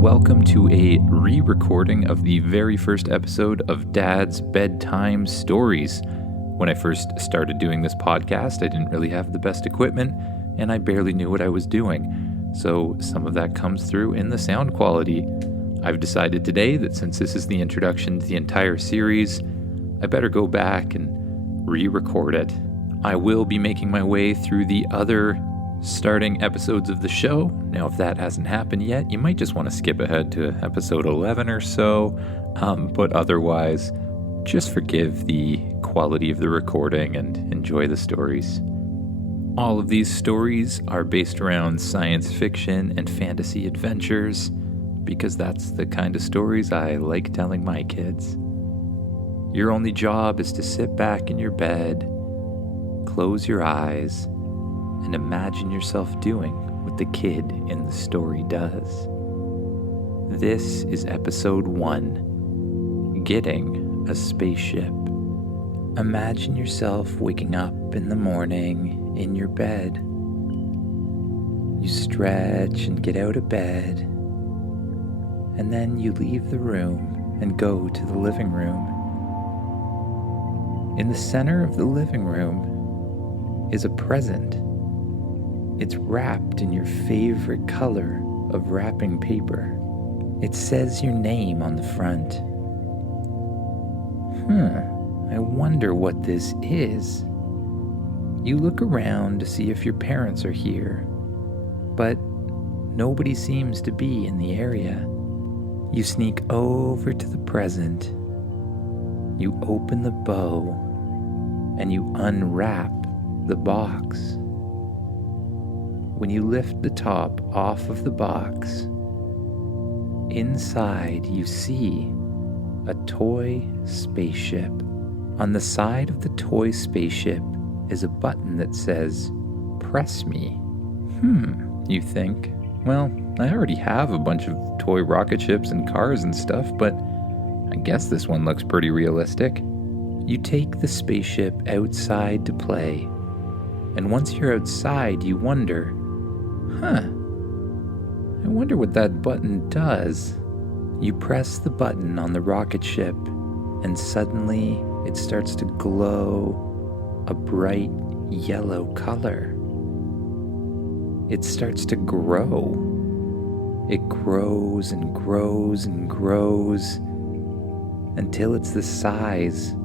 and welcome to a re-recording of the very first episode of Dad's Bedtime Stories. When I first started doing this podcast, I didn't really have the best equipment, and I barely knew what I was doing. So some of that comes through in the sound quality. I've decided today that since this is the introduction to the entire series, I better go back and re-record it. I will be making my way through the other starting episodes of the show. Now, if that hasn't happened yet, you might just want to skip ahead to episode 11 or so, but otherwise, just forgive the quality of the recording and enjoy the stories. All of these stories are based around science fiction and fantasy adventures, because that's the kind of stories I like telling my kids. Your only job is to sit back in your bed, close your eyes, and imagine yourself doing what the kid in the story does. This is episode 1, Getting a Spaceship. Imagine yourself waking up in the morning in your bed. You stretch and get out of bed, and then you leave the room and go to the living room. In the center of the living room is a present. It's wrapped in your favorite color of wrapping paper. It says your name on the front. I wonder what this is. You look around to see if your parents are here, but nobody seems to be in the area. You sneak over to the present. You open the bow, and you unwrap the box. When you lift the top off of the box, inside you see a toy spaceship. On the side of the toy spaceship is a button that says, "Press me." You think, well, I already have a bunch of toy rocket ships and cars and stuff, but I guess this one looks pretty realistic. You take the spaceship outside to play, and once you're outside, you wonder, I wonder what that button does. You press the button on the rocket ship, and suddenly it starts to glow a bright yellow color. It starts to grow. It grows and grows and grows until it's the size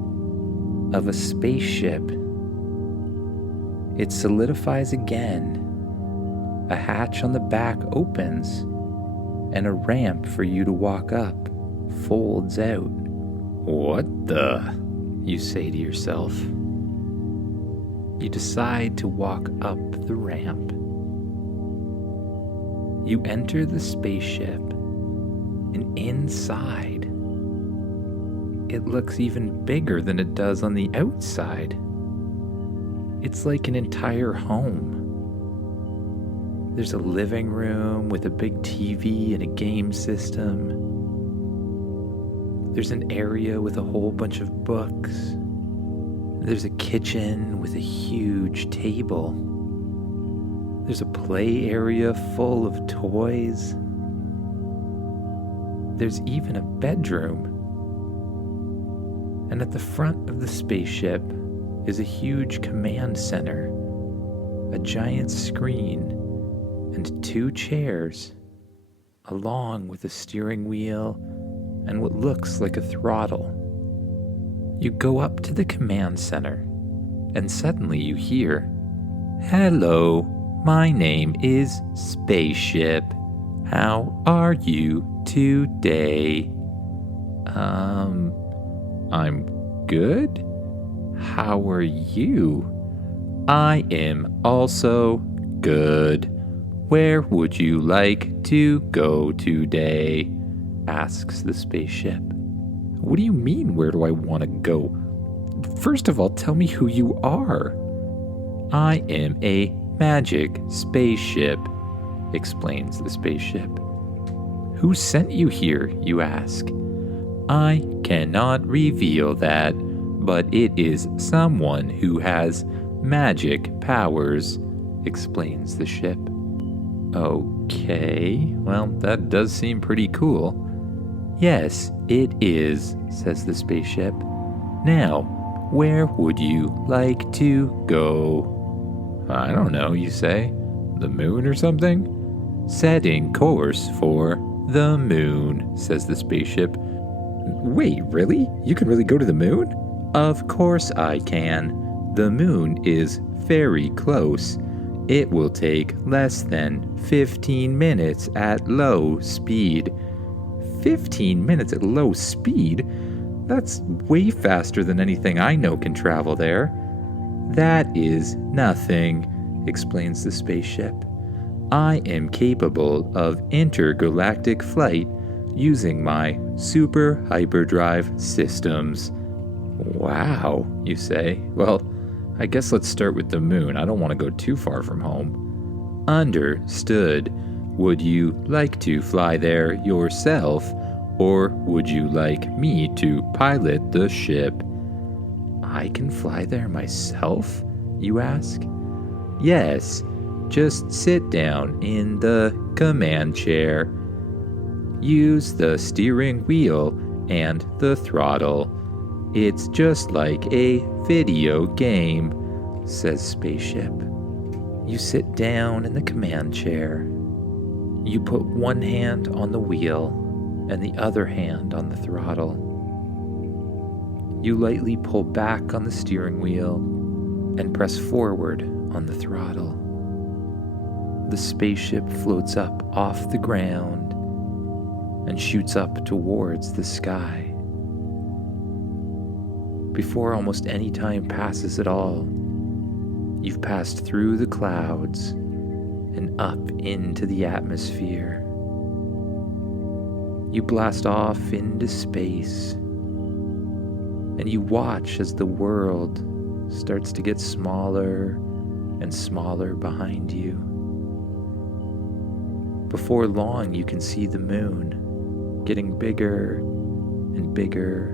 of a spaceship. It solidifies again. A hatch on the back opens, and a ramp for you to walk up folds out. "What the?" you say to yourself. You decide to walk up the ramp. You enter the spaceship, and inside, it looks even bigger than it does on the outside. It's like an entire home. There's a living room with a big TV and a game system. There's an area with a whole bunch of books. There's a kitchen with a huge table. There's a play area full of toys. There's even a bedroom. And at the front of the spaceship is a huge command center, a giant screen, and 2 chairs, along with a steering wheel and what looks like a throttle. You go up to the command center, and suddenly you hear, "Hello, my name is Spaceship. How are you today?" I'm good. How are you? I am also good. Where would you like to go today? Asks the spaceship. What do you mean, where do I want to go? First of all, tell me who you are. I am a magic spaceship, explains the spaceship. Who sent you here, you ask? I cannot reveal that, but it is someone who has magic powers, explains the ship. Okay, well, that does seem pretty cool. Yes, it is, says the spaceship. Now, where would you like to go? I don't know, you say. The moon or something? Setting course for the moon, says the spaceship. Wait, really? You can really go to the moon? Of course I can. The moon is very close. It will take less than 15 minutes at low speed. 15 minutes at low speed? That's way faster than anything I know can travel there. That is nothing, explains the spaceship. I am capable of intergalactic flight using my super hyperdrive systems. Wow, you say. Well, I guess let's start with the moon. I don't want to go too far from home. Understood. Would you like to fly there yourself, or would you like me to pilot the ship? I can fly there myself, you ask? Yes, just sit down in the command chair. Use the steering wheel and the throttle. It's just like a video game, says Spaceship. You sit down in the command chair. You put one hand on the wheel and the other hand on the throttle. You lightly pull back on the steering wheel and press forward on the throttle. The spaceship floats up off the ground and shoots up towards the sky. Before almost any time passes at all, you've passed through the clouds and up into the atmosphere. You blast off into space, and you watch as the world starts to get smaller and smaller behind you. Before long, you can see the moon getting bigger and bigger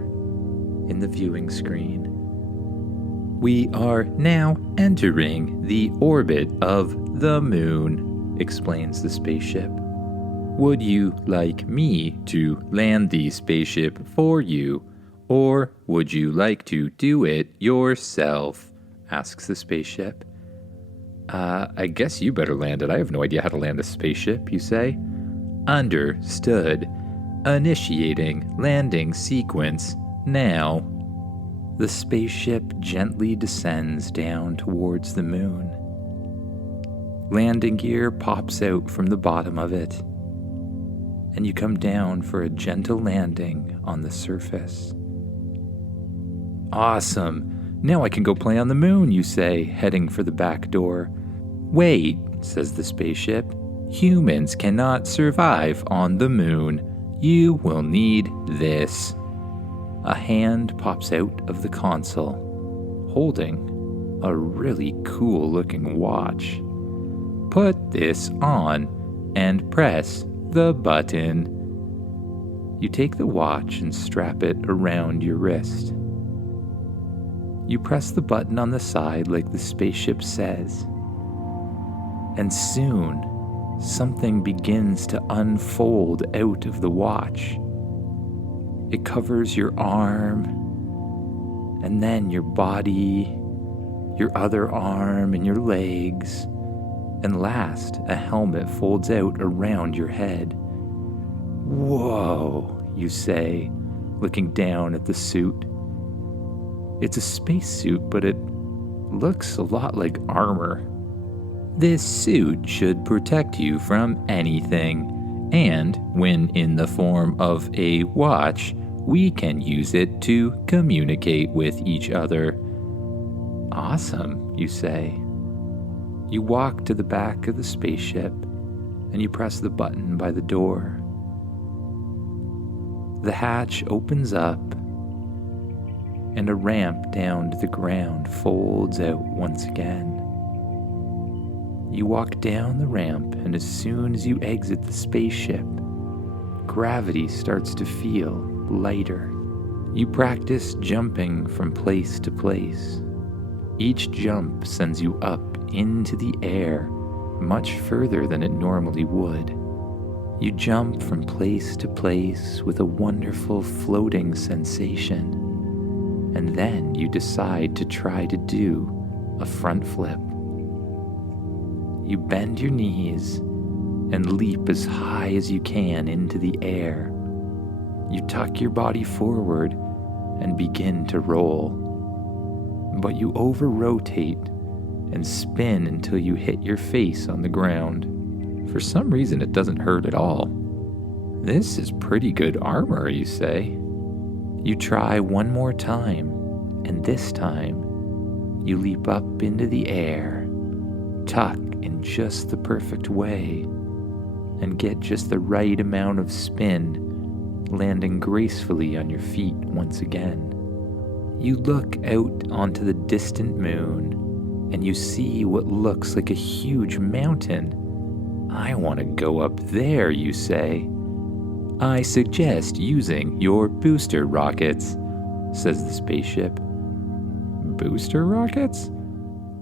in the viewing screen. We are now entering the orbit of the moon, explains the spaceship. Would you like me to land the spaceship for you, or would you like to do it yourself? Asks the spaceship. I guess you better land it. I have no idea how to land a spaceship, you say. Understood. Initiating landing sequence now. The spaceship gently descends down towards the moon. Landing gear pops out from the bottom of it, and you come down for a gentle landing on the surface. Awesome! Now I can go play on the moon, you say, heading for the back door. Wait, says the spaceship. Humans cannot survive on the moon. You will need this. A hand pops out of the console, holding a really cool-looking watch. Put this on and press the button. You take the watch and strap it around your wrist. You press the button on the side like the spaceship says, and soon something begins to unfold out of the watch. It covers your arm, and then your body, your other arm, and your legs, and last, a helmet folds out around your head. Whoa, you say, looking down at the suit. It's a spacesuit, but it looks a lot like armor. This suit should protect you from anything, and when in the form of a watch, we can use it to communicate with each other. Awesome, you say. You walk to the back of the spaceship, and you press the button by the door. The hatch opens up, and a ramp down to the ground folds out once again. You walk down the ramp, and as soon as you exit the spaceship, gravity starts to feel lighter. You practice jumping from place to place. Each jump sends you up into the air, much further than it normally would. You jump from place to place with a wonderful floating sensation, and then you decide to try to do a front flip. You bend your knees and leap as high as you can into the air. You tuck your body forward and begin to roll, but you over-rotate and spin until you hit your face on the ground. For some reason, it doesn't hurt at all. This is pretty good armor, you say. You try one more time, and this time, you leap up into the air, tuck in just the perfect way, and get just the right amount of spin, landing gracefully on your feet once again. You look out onto the distant moon, and you see what looks like a huge mountain. I want to go up there, you say. I suggest using your booster rockets, says the spaceship. Booster rockets?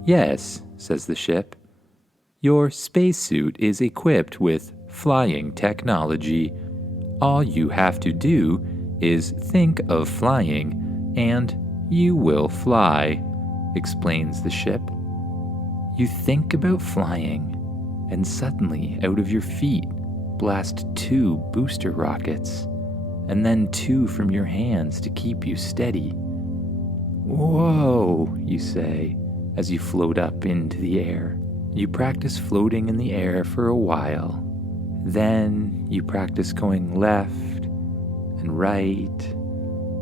Yes, says the ship. Your spacesuit is equipped with flying technology. All you have to do is think of flying, and you will fly, explains the ship. You think about flying, and suddenly out of your feet blast 2 booster rockets, and then 2 from your hands to keep you steady. Whoa, you say, as you float up into the air. You practice floating in the air for a while. Then you practice going left and right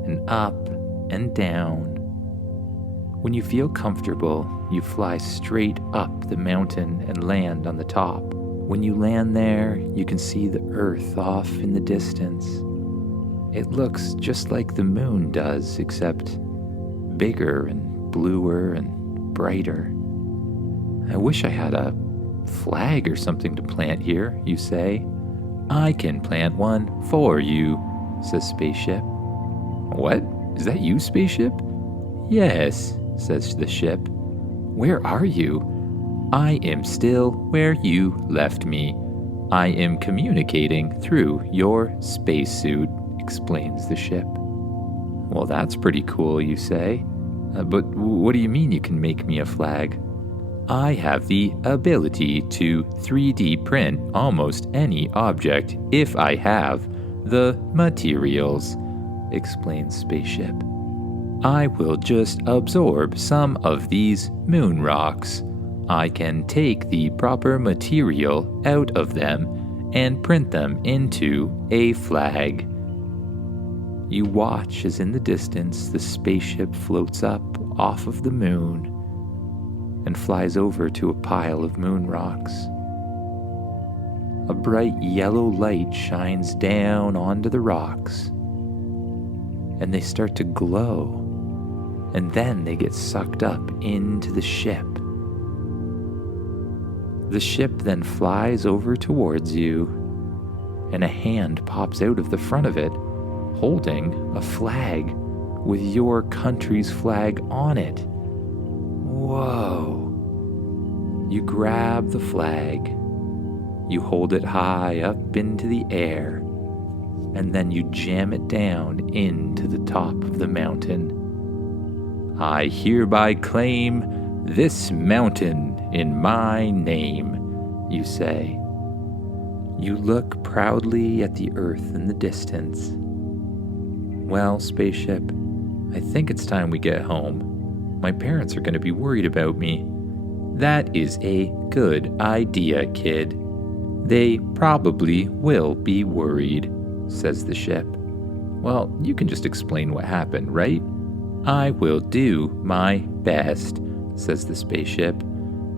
and up and down. When you feel comfortable, you fly straight up the mountain and land on the top. When you land there, you can see the Earth off in the distance. It looks just like the moon does, except bigger and bluer and brighter. I wish I had a flag or something to plant here, you say. I can plant one for you, says Spaceship. What? Is that you, Spaceship? Yes, says the ship. Where are you? I am still where you left me. I am communicating through your spacesuit, explains the ship. Well, that's pretty cool, you say. But what do you mean you can make me a flag? I have the ability to 3D print almost any object if I have the materials, explains Spaceship. I will just absorb some of these moon rocks. I can take the proper material out of them and print them into a flag. You watch as in the distance the spaceship floats up off of the moon and flies over to a pile of moon rocks. A bright yellow light shines down onto the rocks, and they start to glow, and then they get sucked up into the ship. The ship then flies over towards you, and a hand pops out of the front of it, holding a flag with your country's flag on it. Whoa. You grab the flag, you hold it high up into the air, and then you jam it down into the top of the mountain. I hereby claim this mountain in my name, you say. You look proudly at the Earth in the distance. Well, Spaceship, I think it's time we get home. My parents are going to be worried about me. That is a good idea, kid. They probably will be worried, says the ship. Well, you can just explain what happened, right? I will do my best, says the spaceship.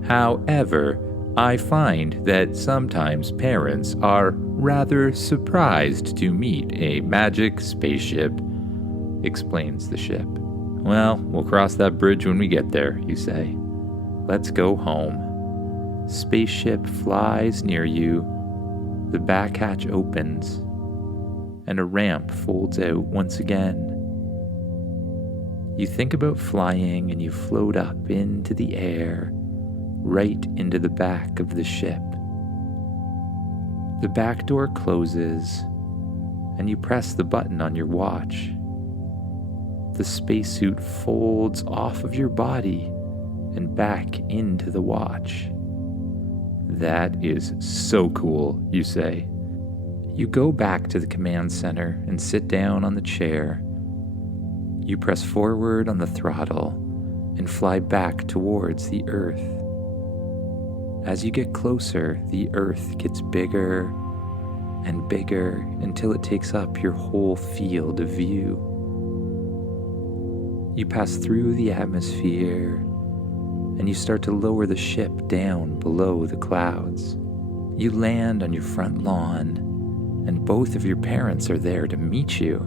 However, I find that sometimes parents are rather surprised to meet a magic spaceship, explains the ship. Well, we'll cross that bridge when we get there, you say. Let's go home. Spaceship flies near you. The back hatch opens, and a ramp folds out once again. You think about flying, and you float up into the air, right into the back of the ship. The back door closes, and you press the button on your watch. The spacesuit folds off of your body and back into the watch. "That is so cool," you say. You go back to the command center and sit down on the chair. You press forward on the throttle and fly back towards the Earth. As you get closer, the Earth gets bigger and bigger until it takes up your whole field of view. You pass through the atmosphere, and you start to lower the ship down below the clouds. You land on your front lawn, and both of your parents are there to meet you.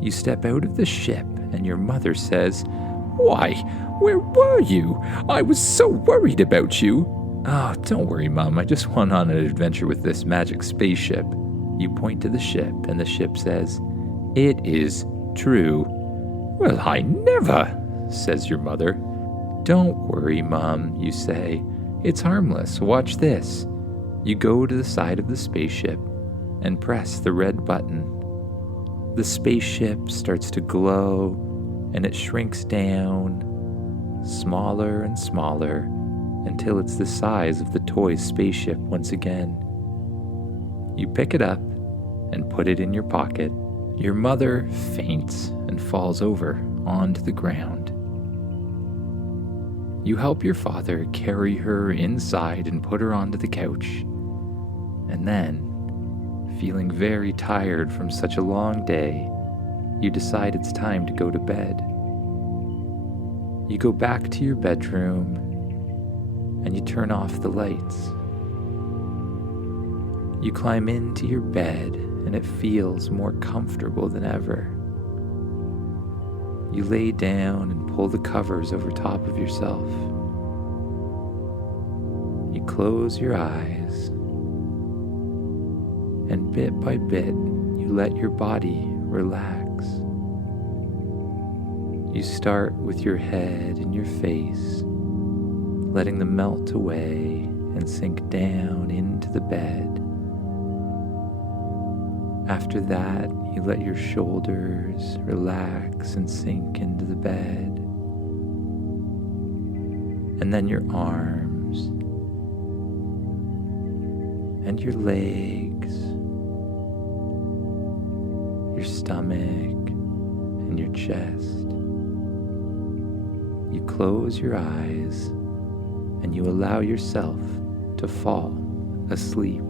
You step out of the ship, and your mother says, "Why, where were you? I was so worried about you." "Oh, don't worry, Mom. I just went on an adventure with this magic spaceship." You point to the ship, and the ship says, "It is true." "Well, I never," says your mother. "Don't worry, Mom," you say. "It's harmless. Watch this." You go to the side of the spaceship and press the red button. The spaceship starts to glow, and it shrinks down, smaller and smaller, until it's the size of the toy spaceship once again. You pick it up and put it in your pocket. Your mother faints and falls over onto the ground. You help your father carry her inside and put her onto the couch. And then, feeling very tired from such a long day, you decide it's time to go to bed. You go back to your bedroom and you turn off the lights. You climb into your bed and it feels more comfortable than ever. You lay down and pull the covers over top of yourself. You close your eyes, and bit by bit, you let your body relax. You start with your head and your face, letting them melt away and sink down into the bed. After that, you let your shoulders relax and sink into the bed. And then your arms and your legs, your stomach and your chest. You close your eyes and you allow yourself to fall asleep.